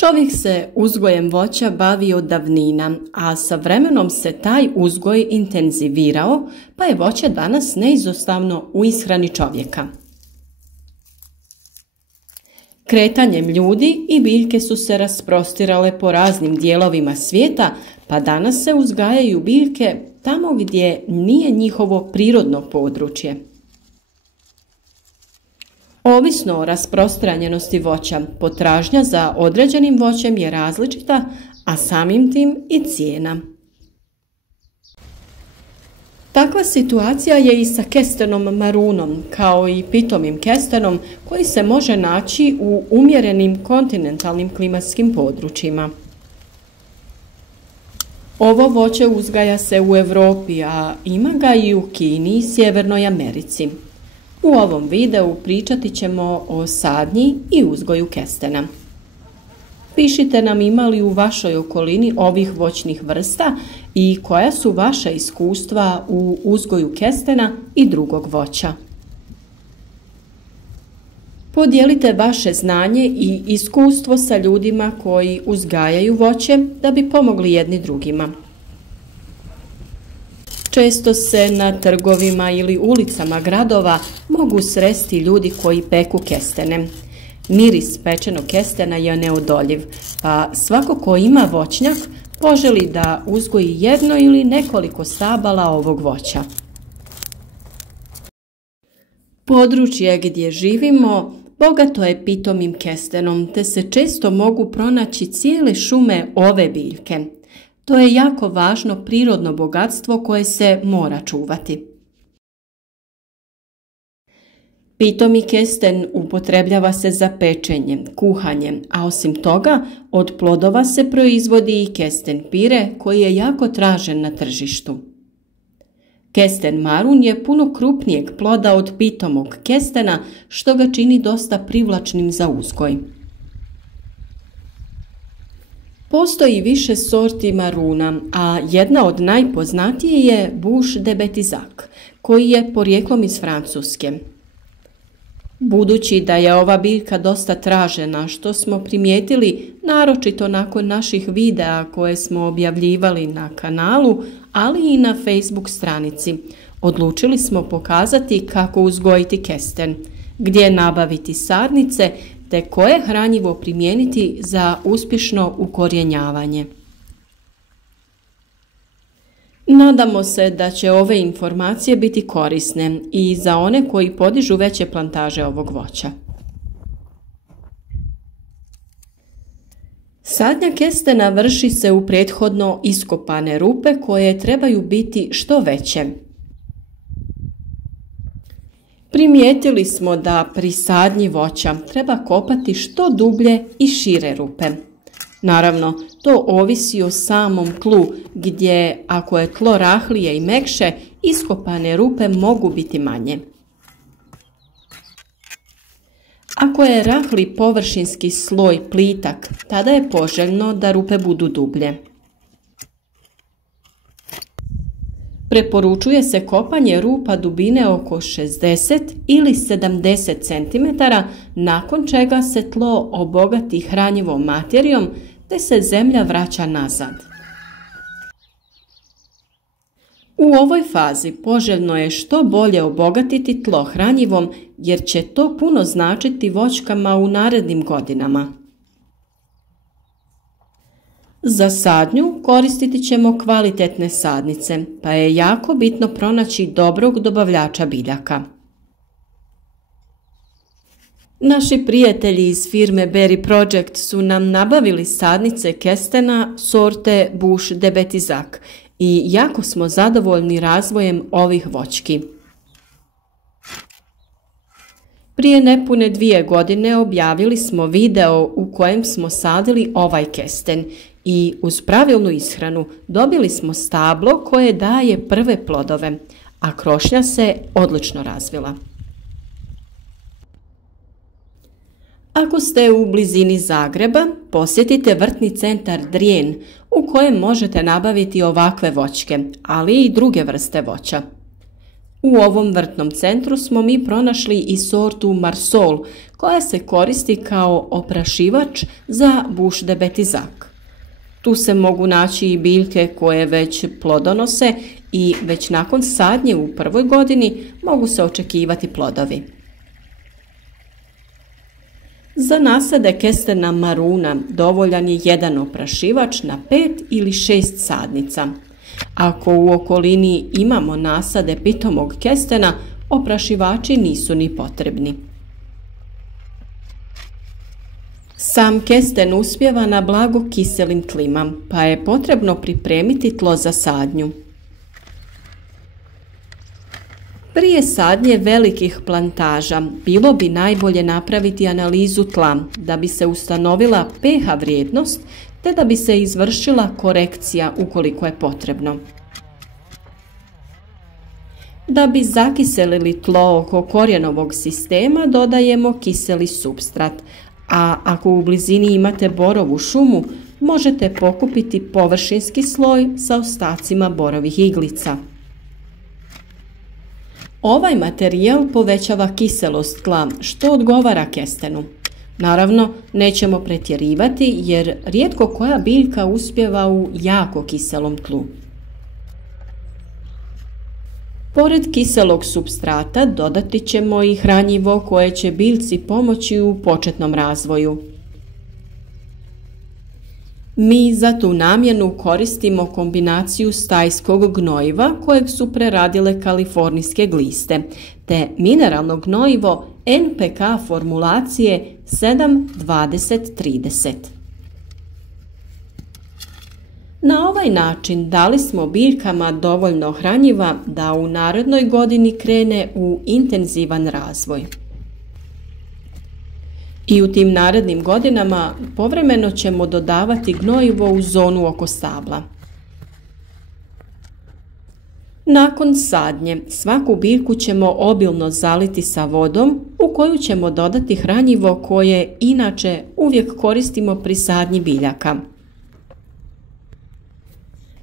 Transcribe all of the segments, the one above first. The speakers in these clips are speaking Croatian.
Čovjek se uzgojem voća bavi od davnina, a sa vremenom se taj uzgoj intenzivirao, pa je voće danas neizostavno u ishrani čovjeka. Kretanjem ljudi i biljke su se rasprostirale po raznim dijelovima svijeta, pa danas se uzgajaju biljke tamo gdje nije njihovo prirodno područje. Ovisno o rasprostranjenosti voća, potražnja za određenim voćem je različita, a samim tim i cijena. Takva situacija je i sa kestenom marunom, kao i pitomim kestenom koji se može naći u umjerenim kontinentalnim klimatskim područjima. Ovo voće uzgaja se u Europi, a ima ga i u Kini i Sjevernoj Americi. U ovom videu pričati ćemo o sadnji i uzgoju kestena. Pišite nam ima li u vašoj okolini ovih voćnih vrsta i koja su vaša iskustva u uzgoju kestena i drugog voća. Podijelite vaše znanje i iskustvo sa ljudima koji uzgajaju voće da bi pomogli jedni drugima. Često se na trgovima ili ulicama gradova mogu sresti ljudi koji peku kestene. Miris pečenog kestena je neodoljiv, pa svako ko ima voćnjak poželi da uzgoji jedno ili nekoliko stabala ovog voća. Područje gdje živimo bogato je pitomim kestenom, te se često mogu pronaći cijele šume ove biljke. To je jako važno prirodno bogatstvo koje se mora čuvati. Pitomi kesten upotrebljava se za pečenje, kuhanje, a osim toga od plodova se proizvodi i kesten pire koji je jako tražen na tržištu. Kesten marun je puno krupnijeg ploda od pitomog kestena, što ga čini dosta privlačnim za uzgoj. Postoji više sorti maruna, a jedna od najpoznatije je Bouche de Bétizac, koji je porijeklom iz Francuske. Budući da je ova biljka dosta tražena, što smo primijetili naročito nakon naših videa koje smo objavljivali na kanalu, ali i na Facebook stranici, odlučili smo pokazati kako uzgojiti kesten, gdje nabaviti sadnice te koje hranjivo primijeniti za uspješno ukorjenjavanje. Nadamo se da će ove informacije biti korisne i za one koji podižu veće plantaže ovog voća. Sadnja kestena vrši se u prethodno iskopane rupe koje trebaju biti što veće. Primijetili smo da pri sadnji voća treba kopati što dublje i šire rupe. Naravno, to ovisi o samom tlu, gdje ako je tlo rahlije i mekše, iskopane rupe mogu biti manje. Ako je rahli površinski sloj plitak, tada je poželjno da rupe budu dublje. Preporučuje se kopanje rupa dubine oko 60 ili 70 cm, nakon čega se tlo obogati hranjivom materijom te se zemlja vraća nazad. U ovoj fazi poželjno je što bolje obogatiti tlo hranjivom jer će to puno značiti voćkama u narednim godinama. Za sadnju koristiti ćemo kvalitetne sadnice, pa je jako bitno pronaći dobrog dobavljača biljaka. Naši prijatelji iz firme Berry Project su nam nabavili sadnice kestena sorte Bouche de Bétizac i jako smo zadovoljni razvojem ovih voćki. Prije nepune 2 godine objavili smo video u kojem smo sadili ovaj kesten i uz pravilnu ishranu dobili smo stablo koje daje prve plodove, a krošnja se odlično razvila. Ako ste u blizini Zagreba, posjetite vrtni centar Drijen u kojem možete nabaviti ovakve voćke, ali i druge vrste voća. U ovom vrtnom centru smo mi pronašli i sortu Marsol, koja se koristi kao oprašivač za bouche de Bétizac. Tu se mogu naći i biljke koje već plodonose i već nakon sadnje u prvoj godini mogu se očekivati plodovi. Za nasade kestena maruna dovoljan je jedan oprašivač na 5 ili 6 sadnica. Ako u okolini imamo nasade pitomog kestena, oprašivači nisu ni potrebni. Sam kesten uspijeva na blago kiselim tlima, pa je potrebno pripremiti tlo za sadnju. Prije sadnje velikih plantaža bilo bi najbolje napraviti analizu tla da bi se ustanovila pH vrijednost te da bi se izvršila korekcija ukoliko je potrebno. Da bi zakiselili tlo oko korijenovog sistema dodajemo kiseli supstrat, a ako u blizini imate borovu šumu, možete pokupiti površinski sloj sa ostacima borovih iglica. Ovaj materijal povećava kiselost tla, što odgovara kestenu. Naravno, nećemo pretjerivati jer rijetko koja biljka uspijeva u jako kiselom tlu. Pored kiselog supstrata dodati ćemo i hranjivo koje će biljci pomoći u početnom razvoju. Mi za tu namjenu koristimo kombinaciju stajskog gnojiva kojeg su preradile kalifornijske gliste, te mineralno gnojivo NPK formulacije 7-20-30. Na ovaj način dali smo biljkama dovoljno hranjiva da u narednoj godini krene u intenzivan razvoj. I u tim narednim godinama povremeno ćemo dodavati gnojivo u zonu oko stabla. Nakon sadnje svaku biljku ćemo obilno zaliti sa vodom u koju ćemo dodati hranjivo koje inače uvijek koristimo pri sadnji biljaka.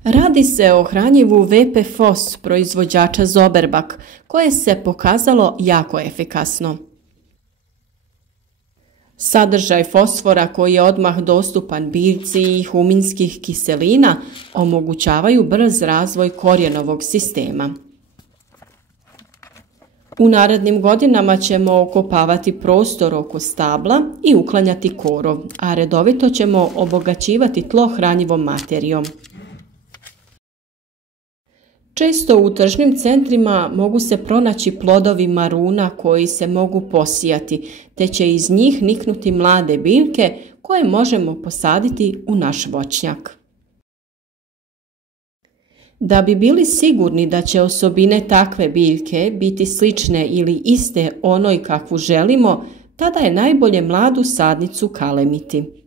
Radi se o hranjivu VP Fos proizvođača Zoberbach koje se pokazalo jako efikasno. Sadržaj fosfora koji je odmah dostupan biljci i huminskih kiselina omogućavaju brz razvoj korijenovog sistema. U narednim godinama ćemo okopavati prostor oko stabla i uklanjati korov, a redovito ćemo obogaćivati tlo hranjivom materijom. Često u tržnim centrima mogu se pronaći plodovi maruna koji se mogu posijati, te će iz njih niknuti mlade biljke koje možemo posaditi u naš voćnjak. Da bi bili sigurni da će osobine takve biljke biti slične ili iste onoj kakvu želimo, tada je najbolje mladu sadnicu kalemiti.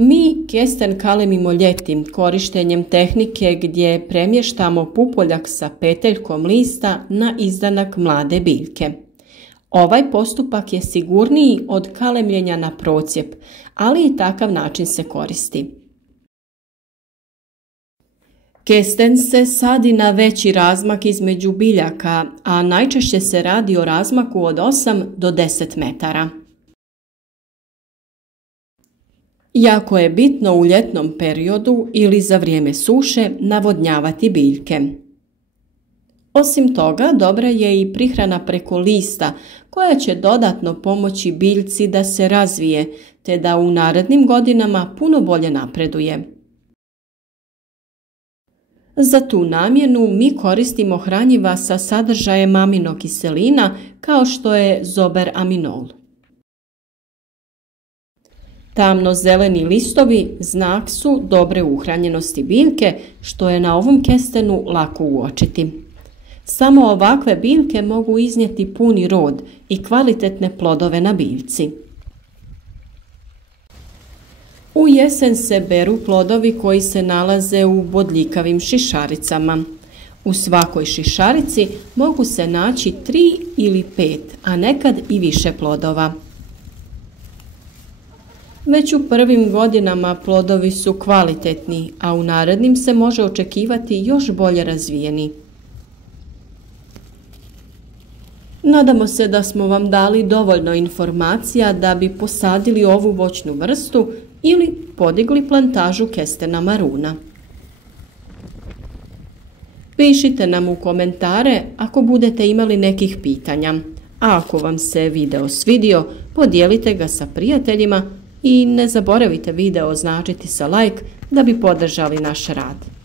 Mi kesten kalemimo ljeti korištenjem tehnike gdje premještamo pupoljak sa peteljkom lista na izdanak mlade biljke. Ovaj postupak je sigurniji od kalemljenja na procijep, ali i takav način se koristi. Kesten se sadi na veći razmak između biljaka, a najčešće se radi o razmaku od 8 do 10 metara. Jako je bitno u ljetnom periodu ili za vrijeme suše navodnjavati biljke. Osim toga, dobra je i prihrana preko lista koja će dodatno pomoći biljci da se razvije te da u narednim godinama puno bolje napreduje. Za tu namjenu mi koristimo hranjiva sa sadržajem aminokiselina kao što je zoberaminol. Tamno-zeleni listovi znak su dobre uhranjenosti biljke, što je na ovom kestenu lako uočiti. Samo ovakve biljke mogu iznijeti puni rod i kvalitetne plodove na biljci. U jesen se beru plodovi koji se nalaze u bodljikavim šišaricama. U svakoj šišarici mogu se naći 3 ili 5, a nekad i više plodova. Već u prvim godinama plodovi su kvalitetni, a u narednim se može očekivati još bolje razvijeni. Nadamo se da smo vam dali dovoljno informacija da bi posadili ovu voćnu vrstu ili podigli plantažu kestena maruna. Pišite nam u komentare ako budete imali nekih pitanja, a ako vam se video svidio, podijelite ga sa prijateljima i ne zaboravite video označiti sa like da bi podržali naš rad.